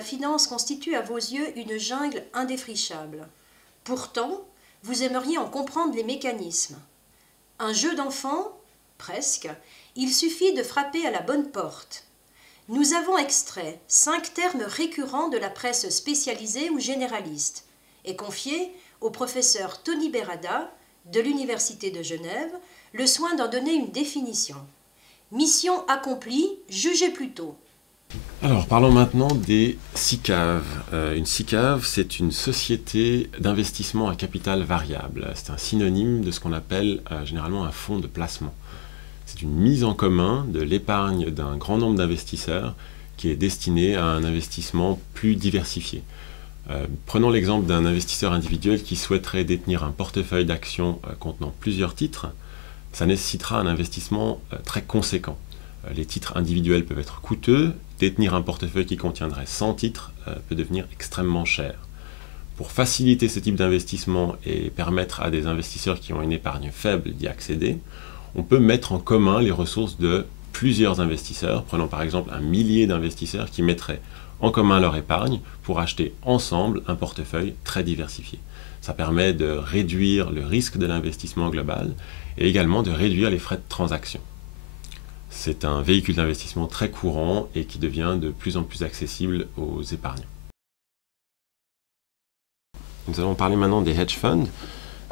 la finance constitue à vos yeux une jungle indéfrichable. Pourtant, vous aimeriez en comprendre les mécanismes. Un jeu d'enfant? Presque. Il suffit de frapper à la bonne porte. Nous avons extrait 5 termes récurrents de la presse spécialisée ou généraliste et confié au professeur Tony Berada de l'Université de Genève le soin d'en donner une définition. Mission accomplie, jugez plutôt. Alors, parlons maintenant des SICAV. Une SICAV, c'est une société d'investissement à capital variable. C'est un synonyme de ce qu'on appelle généralement un fonds de placement. C'est une mise en commun de l'épargne d'un grand nombre d'investisseurs qui est destinée à un investissement plus diversifié. Prenons l'exemple d'un investisseur individuel qui souhaiterait détenir un portefeuille d'actions contenant plusieurs titres. Ça nécessitera un investissement très conséquent. Les titres individuels peuvent être coûteux. Détenir un portefeuille qui contiendrait 100 titres peut devenir extrêmement cher. Pour faciliter ce type d'investissement et permettre à des investisseurs qui ont une épargne faible d'y accéder, on peut mettre en commun les ressources de plusieurs investisseurs. Prenons par exemple un millier d'investisseurs qui mettraient en commun leur épargne pour acheter ensemble un portefeuille très diversifié. Ça permet de réduire le risque de l'investissement global et également de réduire les frais de transaction. C'est un véhicule d'investissement très courant et qui devient de plus en plus accessible aux épargnants. Nous allons parler maintenant des hedge funds.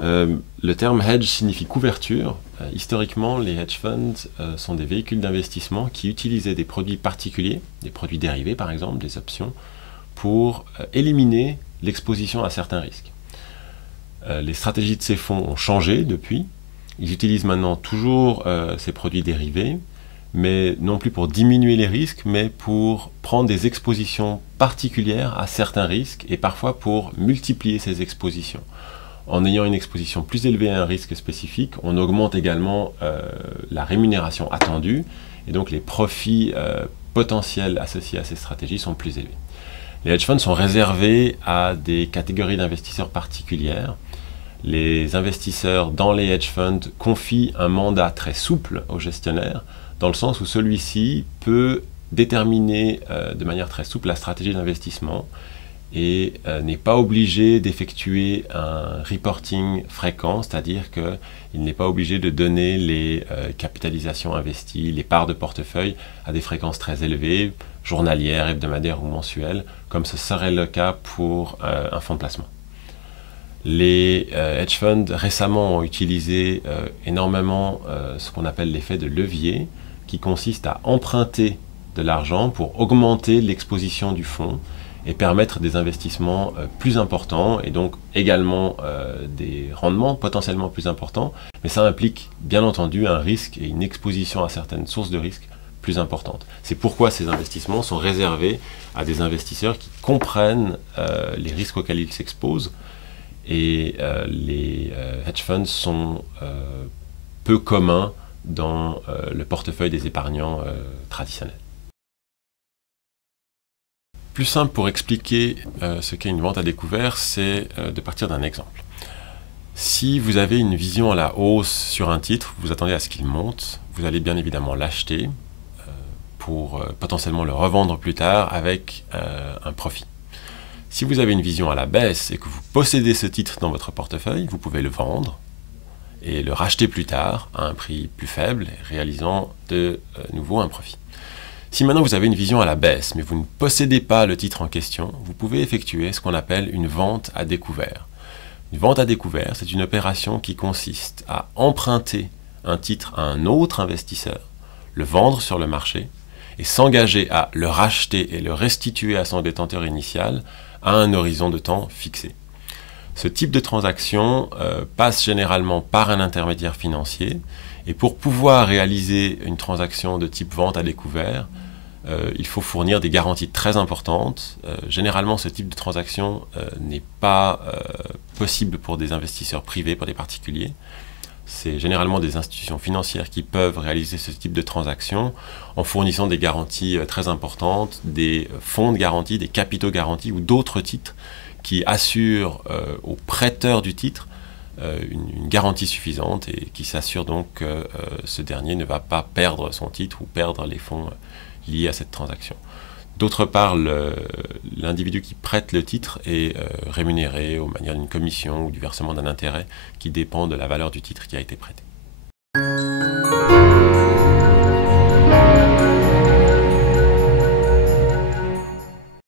Le terme hedge signifie couverture. Historiquement, les hedge funds sont des véhicules d'investissement qui utilisaient des produits particuliers, des produits dérivés par exemple, des options, pour éliminer l'exposition à certains risques. Les stratégies de ces fonds ont changé depuis. Ils utilisent maintenant toujours ces produits dérivés, mais non plus pour diminuer les risques, mais pour prendre des expositions particulières à certains risques et parfois pour multiplier ces expositions. En ayant une exposition plus élevée à un risque spécifique, on augmente également la rémunération attendue et donc les profits potentiels associés à ces stratégies sont plus élevés. Les hedge funds sont réservés à des catégories d'investisseurs particulières. Les investisseurs dans les hedge funds confient un mandat très souple au gestionnaire, dans le sens où celui-ci peut déterminer de manière très souple la stratégie d'investissement et n'est pas obligé d'effectuer un reporting fréquent, c'est-à-dire qu'il n'est pas obligé de donner les capitalisations investies, les parts de portefeuille à des fréquences très élevées, journalières, hebdomadaires ou mensuelles, comme ce serait le cas pour un fonds de placement. Les hedge funds récemment ont utilisé énormément ce qu'on appelle l'effet de levier, qui consiste à emprunter de l'argent pour augmenter l'exposition du fonds et permettre des investissements plus importants et donc également des rendements potentiellement plus importants. Mais ça implique bien entendu un risque et une exposition à certaines sources de risque plus importantes. C'est pourquoi ces investissements sont réservés à des investisseurs qui comprennent les risques auxquels ils s'exposent. Et les hedge funds sont peu communs dans le portefeuille des épargnants traditionnels. Plus simple pour expliquer ce qu'est une vente à découvert, c'est de partir d'un exemple. Si vous avez une vision à la hausse sur un titre, vous attendez à ce qu'il monte, vous allez bien évidemment l'acheter pour potentiellement le revendre plus tard avec un profit. Si vous avez une vision à la baisse et que vous possédez ce titre dans votre portefeuille, vous pouvez le vendre et le racheter plus tard à un prix plus faible, réalisant de nouveau un profit. Si maintenant vous avez une vision à la baisse, mais vous ne possédez pas le titre en question, vous pouvez effectuer ce qu'on appelle une vente à découvert. Une vente à découvert, c'est une opération qui consiste à emprunter un titre à un autre investisseur, le vendre sur le marché et s'engager à le racheter et le restituer à son détenteur initial à un horizon de temps fixé. Ce type de transaction passe généralement par un intermédiaire financier et pour pouvoir réaliser une transaction de type vente à découvert, il faut fournir des garanties très importantes. Généralement, ce type de transaction n'est pas possible pour des investisseurs privés, pour des particuliers. C'est généralement des institutions financières qui peuvent réaliser ce type de transaction en fournissant des garanties très importantes, des fonds de garantie, des capitaux garantis ou d'autres titres qui assurent au prêteur du titre une garantie suffisante et qui s'assure donc que ce dernier ne va pas perdre son titre ou perdre les fonds liés à cette transaction. D'autre part, l'individu qui prête le titre est rémunéré aux manières d'une commission ou du versement d'un intérêt qui dépend de la valeur du titre qui a été prêté.